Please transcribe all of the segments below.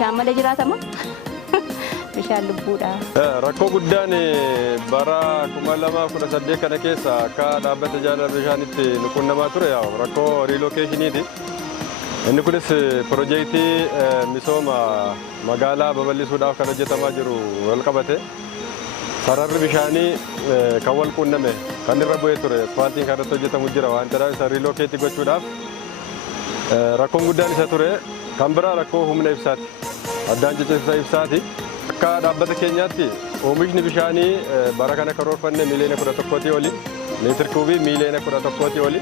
bishaan malee jiraatama. Bishaan lubbuudha. Rakkoo guddaan bara 2018 kana keessa akka dhaabbata jaalala bishaanitti nu qunnamaa ture rakkoo riilookeeshiniiti. Inni kunis piroojeektii misooma magaalaa babal'isuudhaaf kan hojjetamaa jiru wal qabate. Sararri bishaanii kan wal qunname kan irra bu'ee ture asfaaltiin kan irratti hojjetamu jira waan ta'eef isa riilookeetii gochuudhaaf rakkoon guddaan isa ture. Kan biraa rakkoo humna ibsaati. Addaan cicciirsa ibsaati. Akka dhaabbata keenyaatti oomishni bishaanii bara kana karoorfanne miiliyoona 11 oli, meetir kuubii miiliyoona 11 oli.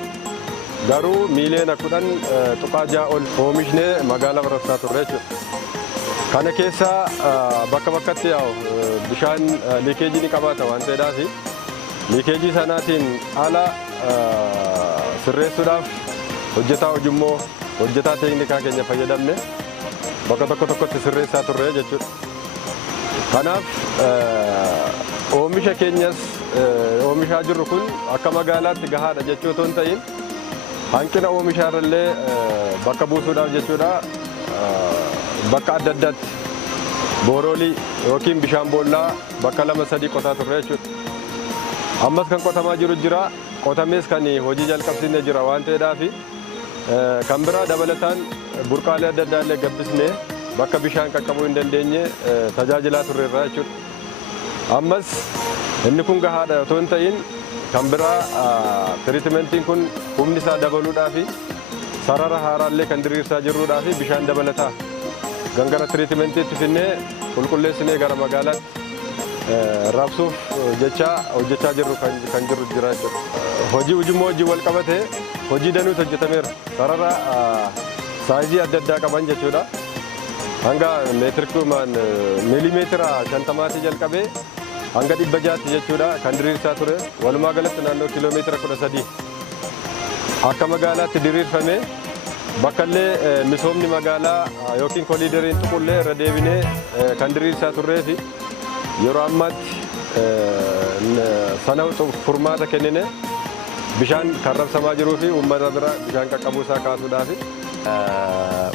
Garuu miiliyoona 10.6 ol oomishne magaalaa barabsaa turre jechuudha. Kana keessa bakka bakkatti bishaan liikeejii ni qabaata waan ta'eedhaaf liikeejii sanaatiin ala sirreessuudhaaf hojjetaa ujummoo hojjetaa teeknikaa keenya fayyadamne bakka tokkotti sirreessaa turre jechuudha. Kanaaf oomisha keenyas oomishaa jirru kun akka magaalaatti gahaadha jechuu otoo hin ta'in hanqina oomishaarrallee bakka buusuudhaaf jechuudha. Bakka adda addaatti booroolii yookiin bishaan boollaa bakka 2-3 qotaa turre jechuudha. Ammas kan qotamaa jiru jira, qotamees kan hojii jalqabsiisnee jira waan ta'eedhaaf kan biraa dabalataan burqaalee adda addaa illee gabbisnee bakka bishaan qaqqabuu hin dandeenye tajaajilaa turreerra jechuudha. Ammas inni kun gahaadha otoo hin ta'in kan biraa tiriitimentiin kun humni isaa dabaluudhaaf sarara haaraallee kan diriirsaa jirruudhaaf bishaan dabalataa gangara tiriitimentiitti finnee qulqulleessinee gara magaalaatti raabsuuf jecha hojjechaa jirru kan jiru jira jechuudha. Hojii ujummoo wajjin wal qabate hojii danuutu hojjetameera. Sarara saayizii adda addaa qaban jechuudha. Hanga miilimeetira 50 jalqabee hanga 600 jechuudha kan diriirsaa ture. Walumaa galatti naannoo kiiloomeetira 13 akka magaalaatti diriirfame bakka illee misoomni magaalaa yookiin kooliideriin tuqullee irra deebinee kan diriirsaa turree fi yeroo ammaatti sana furmaata kennine bishaan kan raabsamaa jiruu fi uummata bira bishaan qaqqabuu isaa kaasuudhaaf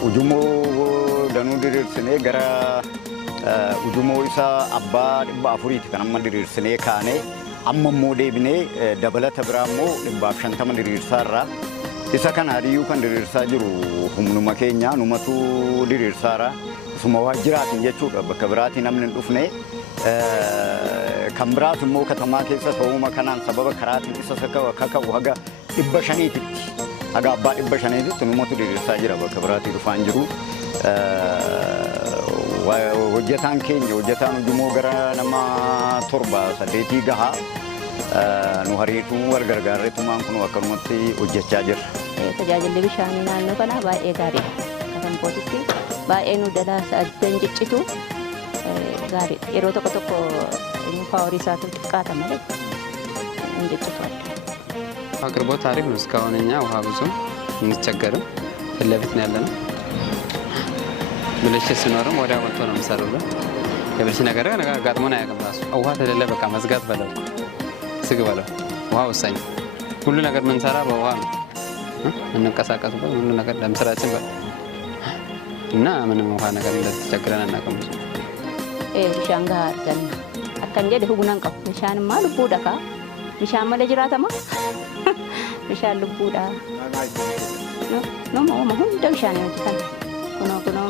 ujummoo danuu diriirsinee gara ujummoo isaa abbaa 400 kan amma diriirsinee kaanee amma immoo deebinee dabalata biraa immoo 150 diriirsaarraa isa kana hariyyuu kan diriirsaa jiru humnuma keenya numatu diriirsaara isuma waajjiraatiin jechuudha bakka biraatiin namni hin dhufne kan biraas immoo katamaa keessa ta'uuma kanaan sababa karaatiin isa akka ka'u haga 500tti haga abbaa 500tti numatu diriirsaa jira bakka biraatii dhufaan jiru. Hojjetaan keenya hojjetaan ujummoo gara nama 7-8 gahaa nu hariituu wal gargaarreetumaan kun akkanumatti hojjechaa jirra. Tajaajilli bishaanii naannoo kanaa baay'ee gaariidha. Kan kootitti baay'ee nu dalaasa addan ciccitu gaariidha. Yeroo tokko ፓወር ይሳቱ ቃታ ማለት እንድትፈል አቅርቦት አሪፍ ነው። እስካሁን እኛ ውሃ ብዙ እንቸገርም ፍለፊት ነው ያለነው። ብልሽት ሲኖርም ወዲያ ወጥቶ ነው የሚሰሩልን። የብልሽት ነገር አጋጥሞን አያውቅም። ራሱ ውሃ ተሌለ በቃ መዝጋት በለው ስግ በለው ውሃ ወሳኝ ሁሉ ነገር ምንሰራ በውሃ ነው እንንቀሳቀስበት ሁሉ ነገር ለምስራችን እና ምንም ውሃ ነገር እንደተቸገረን አናውቅም። bishaan gahaa arganna akkan jedhe hubunan qabu bishaan immoo lubbuudha kaa bishaan malee jiraatama bishaan lubbuudha nama hunda bishaanii hojjetan kunoo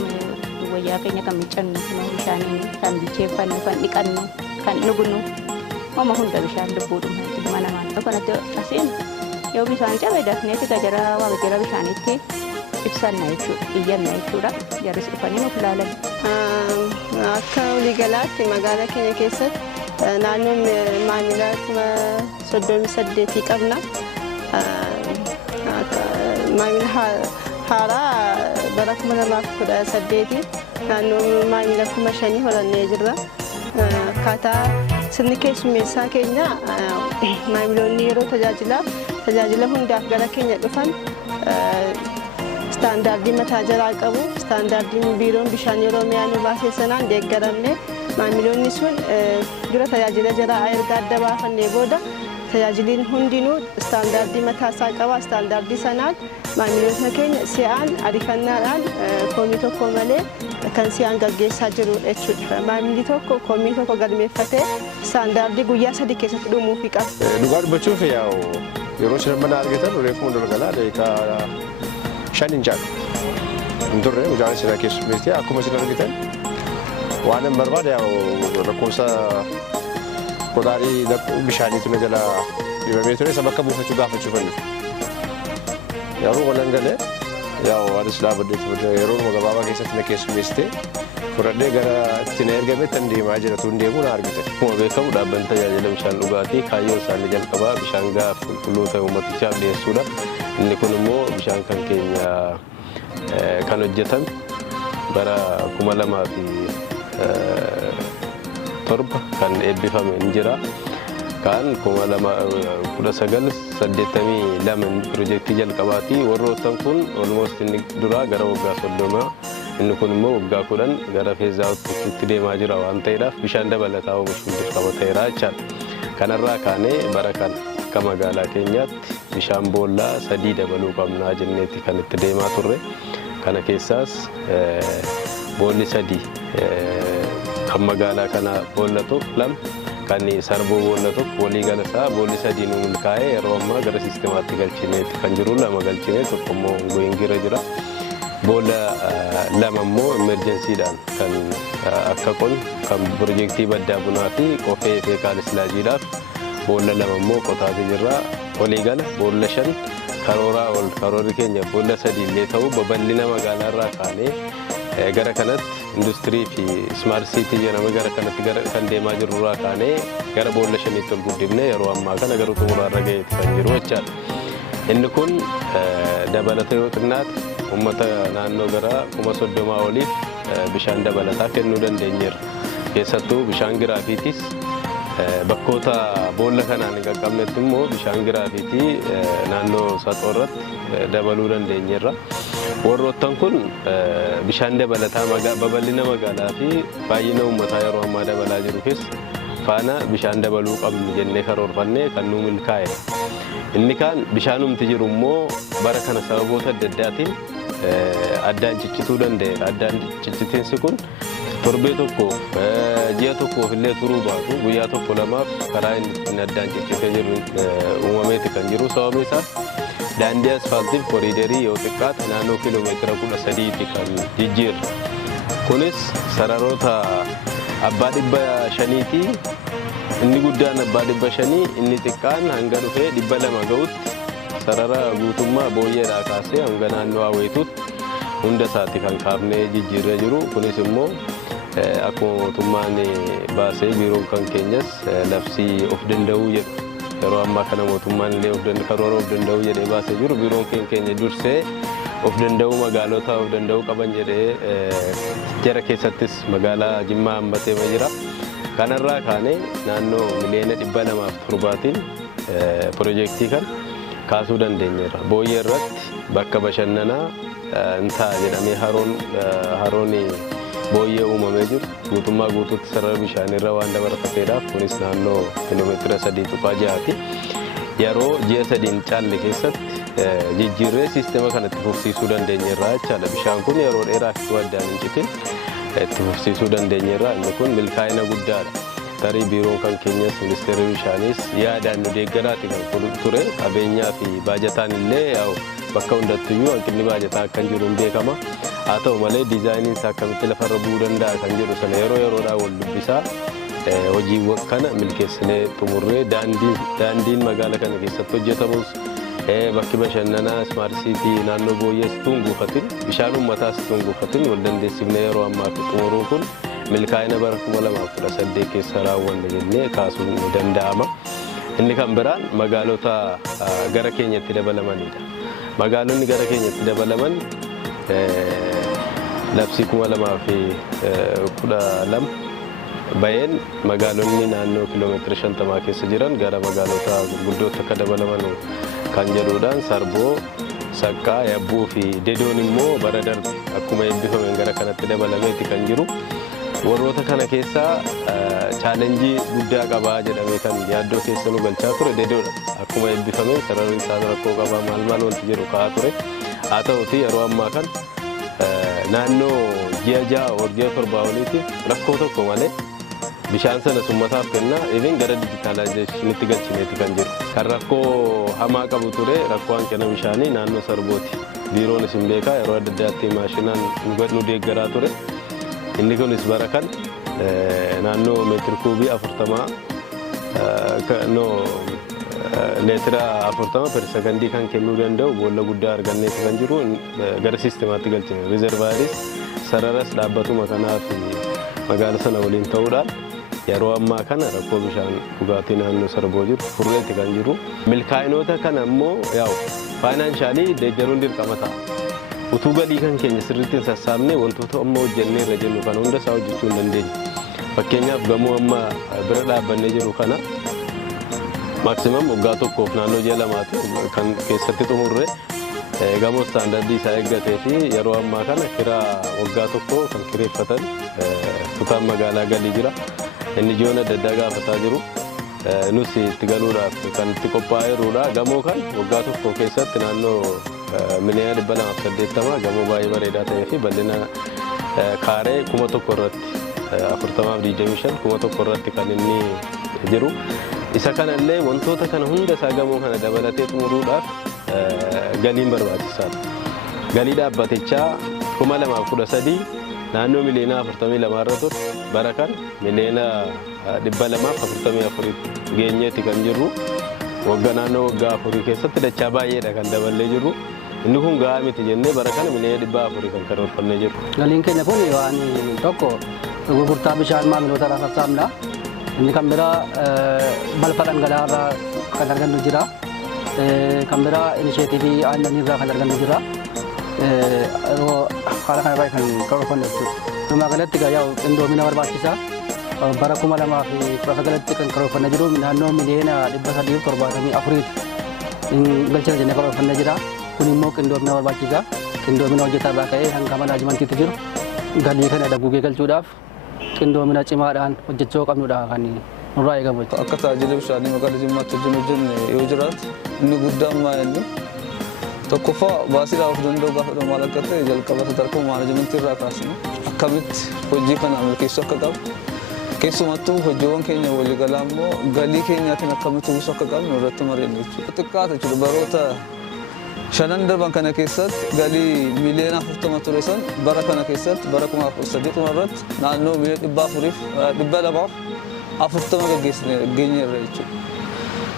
wayyaa keenya kan miiccannu kunoo bishaanii kan bilcheeffannu kan dhiqannu kan dhugunnu nama hunda bishaan lubbuudhuma mana maal kanatti asiin yoo bishaan cabe dafneeti gajara waajjira bishaaniitti ibsanna jechuudha iyyanna jechuudha jarris dhufanii nuuf ilaalan. Akka waliigalaatti magaalaa keenya keessatti naannoon maamila 38 qabna. Maamila haaraa bara 2018 naannoo maamila 5,000 horannee jirra. Akkaataa sirni keessummeessaa keenya maamiloonni yeroo tajaajila hundaaf gara keenya dhufan standaardii mataa jalaa qabu. Standaardiin biiroon bishaan Oromiyaa nu baasee sanaan deeggaramne maamiloonni sun dura tajaajila jalaa erga adda baafannee booda tajaajiliin hundinuu istaandaardii mataasaa qaba. Istaandaardii sanaan maamiloota keenya si'aan ariifannaadhaan komii tokko malee kan si'aan gaggeessaa jirudha jechuudha. Maamilli tokko komii tokko galmeeffatee istaandaardii guyyaa 3 keessatti dhumuufii qaba. Dhugaa dubbachuuf yeroo isin mana argitan reefuu dalgalaa daqiiqaa 5 hin caalu. Hin turre mucaan isin keessummeessitee akkuma isin argitan waan hin barbaade lakkoofsa qodaadhii bishaaniitu na jala dhibamee ture isa bakka buufachuu gaafachuu fannu. Yeroo walan galee waanis dhaabbaddee yeroo gabaabaa keessatti na keessummeessitee fudhadhee gara itti na ergametti kan deemaa jira tun deemuu na argite. Akkuma beekamu dhaabbanni tajaajila bishaan dhugaatii kaayyoo isaanii jalqabaa bishaan gahaa fi qulqulluu ta'e uummatichaaf dhiyeessuudha. Inni kun immoo bishaan kan keenya kan hojjetame bara 2007 kan eebbifame hin jira. Kan 1982 piroojeektii jalqabaati. Warroottan kun almost inni duraa gara waggaa 30 inni kun immoo waggaa 10 gara feezaatti deemaa jira waan ta'eedhaaf bishaan dabalataa oomishuun dirqama ta'eera jechaadha. Kanarraa kaanee bara kana akka magaalaa keenyaatti bishaan boollaa 3 dabaluu qabnaa jenneetti kan itti deemaa turre. Kana keessaas boolli 3 kan magaalaa kana boollatu 2 kan sarboo boollatu walii gala isaa boolli 3 nu milkaa'ee yeroo ammaa gara siistemaatti galchineetti kan jiru 2 galchinee tokko immoo goyingiirra jira. Boolla 2 immoo emerjensiidhaan kan akka kun kan piroojeektii baddaa bunaa fi qofee fi kaalislaajiidhaaf boolla 2 immoo qotaatee jirra. Walii gala boolla 5 karooraa ol karoorri keenya boolla 3 illee ta'u babal'ina magaalaarraa kaanee gara kanatti industirii fi smart city jedhame gara kanatti kan deemaa jirurraa kaanee gara boolla 5tti ol guddifnee yeroo ammaa kana garuu xumuraarra ga'eetti kan jiru jechaadha. Inni kun dabalata yoo xinnaate uummata naannoo gara 30,000 oliif bishaan dabalataa kennuu dandeenyeerra. Keessattuu bishaan giraafiitis bakkoota boolla kanaan hin qaqqabnetti immoo bishaan giraafiitii naannoo saxoorratti dabaluu dandeenyeerra. Warroottan kun bishaan dabalataa babal'ina magaalaa fi baay'ina uummataa yeroo ammaa dabalaa jiru keessa faana bishaan dabaluu qabnu jennee karoorfannee kan nu milkaa'e. Inni kaan bishaanumti jiru immoo bara kana sababoota adda addaatiin addaan ciccituu danda'eera. Addaan ciccitiinsi kun torbee tokko ji'a tokkoof illee turuu baatu guyyaa tokko lamaaf karaa inni addaan ciccitee jiru uumameeti kan jiru. Sababni isaas daandii asfaaltiif koriiderii yoo xiqqaate naannoo kiiloomeetira 13 kan jijjiirra. Kunis sararoota abbaa 500ti. Inni guddaan abbaa 500 inni xiqqaan hanga dhufee 200 ga'utti sarara guutummaa booyyeedhaa kaasee hanga naannoo Aweetuutti hunda isaatti kan kaafnee jijjiirree jiru. Kunis immoo akkuma mootummaan baasee biiroon kan keenyas labsii of danda'uu jedhu yeroo ammaa kana mootummaan illee karoora of danda'uu jedhee baasee jiru. Biiroon keenya dursee of danda'uu magaalota of danda'uu qaban jedhee jara keessattis magaalaa Jimmaa hammatee jira. Kanarraa kaanee naannoo miliyoona 207tiin piroojeektii kan kaasuu dandeenyeerra. Booyyee irratti bakka bashannanaa intaa jedhamee haroon booyyee uumamee jiru guutummaa guutuutti sarara bishaanirra waan dabalateedhaaf kunis naannoo kiiloomeetira 3.6ti. Yeroo ji'a 3 caalle keessatti jijjiirree siistema kanatti fufsiisuu dandeenyeerra jechaadha. Bishaan kun yeroo dheeraaf itti addaan hin citin itti fufsiisuu dandeenyeerra. Inni kun milkaa'ina guddaadha. Tarii biiroon kan keenyas ministeerri bishaanis yaadaan nu deeggaraati kan ture. Qabeenyaa fi baajataan illee bakka hundattuyyuu hanqinni baajataa akka jiru hin beekama. Haa ta'u malee diizaayiniin isaa akkamitti lafarra bu'uu danda'a kan jedhu sana yeroodhaan wal dubbisaa hojiiwwan kana milkeessinee xumurree daandiin magaala kana keessatti hojjetamus bakki bashannanaa smart city naannoo booyyees tuun guufatin bishaan uummataas tuun guufatin wal dandeessifnee yeroo ammaa xumuruun kun milkaa'ina bara 2018 keessa raawwanne jennee kaasuun ni danda'ama. Inni kan biraan magaalota gara keenyatti dabalamanidha. Magaalonni gara keenyatti dabalaman labsii 2012 baheen magaalonni naannoo kiiloomeetira 50 keessa jiran gara magaalota gurguddootti akka dabalaman kan jedhuudhaan Sarboo, Saqqaa, Yabbuu fi Dedoon immoo bara darbe akkuma eebbifameen gara kanatti dabalameeti kan jiru. Warroota kana keessaa chaalenjii guddaa qabaa jedhamee kan yaaddoo keessa nu galchaa ture deedoodha. Akkuma eebbifamee sararri isaa rakkoo qabaa maal wanti jedhu ka'aa ture. Haa ta'uti yeroo ammaa kan naannoo ji'a 6 ji'a 7 oliitiif rakkoo tokko malee bishaan sana ummataaf kenna even gara dijitaalaayizeeshiniitti galchineeti kan jiru. Kan rakkoo hamaa qabu ture rakkoo hanqina bishaanii naannoo sarbooti. Biiroon isin beekaa yeroo adda addaatti maashinaan nu deeggaraa ture. Inni kunis bara kan naannoo meetira kuubii 40 leetira 40 per sekondii kan kennuu danda'u boolla guddaa arganneeti kan jiru gara siistemaatti galchine. Riizervaaris sararas dhaabbatuma kanaaf magaala sana waliin ta'uudhaan yeroo ammaa kana rakkoo bishaan dhugaatii naannoo sarboo jiru furreetti kan jiru. Milkaa'inoota kana immoo yaa'u faayinaanshaanii deeggaruun dirqama ta'a. Utuu galii kan keenya sirriitti hin sassaabne wantoota amma hojjennee irra jennu kana hunda isaa hojjechuu hin dandeenye. Fakkeenyaaf gamoo amma bira dhaabbannee jiru kana maaksimam waggaa tokkoof naannoo ji'a 2 kan keessatti xumurre gamoo istaandardii isaa eeggatee fi yeroo ammaa kana kiraa waggaa tokko kan kireeffatan kutaan magaalaa galii jira. Inni ijoon adda addaa gaafataa jiru. Nus itti galuudhaaf kan itti qophaa'ee jiruudha. Gamoo kan waggaa tokko keessatti naannoo miliyoona 280 gamoo baay'ee bareedaa ta'ee fi bal'ina kaaree 1,000 irratti 425 1,000 irratti kan inni jiru. Isa kanallee wantoota kana hunda isaa gamoo kana dabalatee xumuruudhaaf galiin barbaachisaadha. Galii dhaabbatichaa 2013 naannoo miliyoona 42 irra ture bara kan miliyoona 244 geenyeeti kan jirru. Waggaa naannoo waggaa 4 keessatti dachaa baay'eedha kan daballee jirru. Inni kun gahaa miti jennee bara kana miliyoona 400 kan karoorfannee jiru. Galiin keenya kun waan tokko gurgurtaa bishaan maamiloota irraa sassaabna. Inni kan biraa balfa dhangala'aa irraa kan argannu jira. Kan biraa inisheetiivii aannanii irraa kan argannu jira. Haala kana irraa kan karoorfanne jechuudha. Walumaa galatti yaa'u qindoomina barbaachisaa. Bara 2019tti kan karoorfannee jiru naannoo miliyoona 374 galchina jennee karoorfannee jira. Kun immoo qindoomina barbaachisaa. Qindoomina hojjetaa irraa ka'ee hanga manaajimantiitti jiru. Galii kana daggugee galchuudhaaf qindoomina cimaadhaan hojjechuu qabnudha kan nurraa eegamu. Akka tajaajila bishaanii magaalaa Jimmaatti hojjenne yoo jiraatu inni guddaan maal inni tokkoffaa baasiidhaa of danda'u gaafa maal akka ta'e jalqaba sadarkaa maanajimentii irraa kaasne akkamitti hojii kana milkeessuu akka qabu keessumattuu hojiiwwan keenya waliigalaa immoo galii keenyaatiin akkamitti uwwisuu akka qabnu irratti mari'anne jechuudha. Xiqqaata jechuudha baroota 5 darban kana keessatti galii miliyoona 40 ture san bara kana keessatti bara 2013 irratti naannoo miliyoona 240 gaggeessine geenyeerra jechuudha.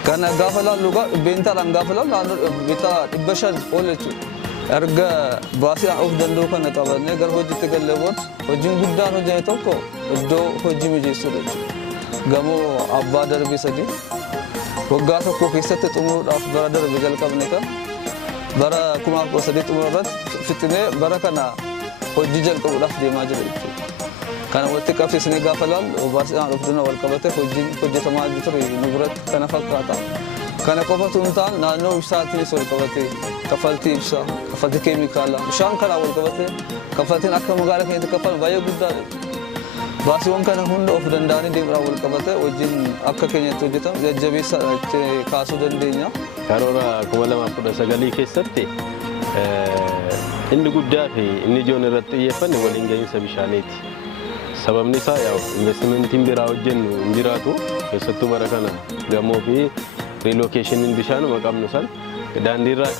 Kana gaafa laallu beentaadhaan gaafa laallu naannoo bitaa 500 ol jechuudha. Erga baasiidhaan of danda'u kana qabannee gara hojiitti gallee booda hojiin guddaan hojjete tokko iddoo hojii mijeessuudha jechuudha. Gamoo abbaa darbii 3 waggaa tokko keessatti xumuruudhaaf bara darbe jalqabne kan bara 2013 xumurarratti fixinee bara kana hojii jalqabuudhaaf deemaa jira jechuudha. Kana walitti qabsiisnee gaafa laallu baasiidhaan of danda'u wal qabatee hojiin hojjetamaa ture nu biratti kana fakkaata. Kana qofatu hin taane naannoo ibsaatiinis wal qabatee kaffaltii ibsaa, kaffaltii keemikaalaa, bishaan kanaa wal qabatee kaffaltiin akka magaalaa keenyatti kaffalu baay'ee guddaadha. Baasiiwwan kana hunda of danda'anii deemuudhaan wal qabatee hojiin akka keenyatti hojjetamu jajjabeessaadha kaasuu dandeenya. Karoora 2019 keessatti inni guddaa fi inni ijoon irratti xiyyeeffanne waliin gahinsa bishaaniiti. Sababni isaa yaa'u investimentiin biraa hojjennu hin jiraatu keessattuu bara kana gamoo fi riilookeeshiniin bishaanuma qabnu san daandiirraa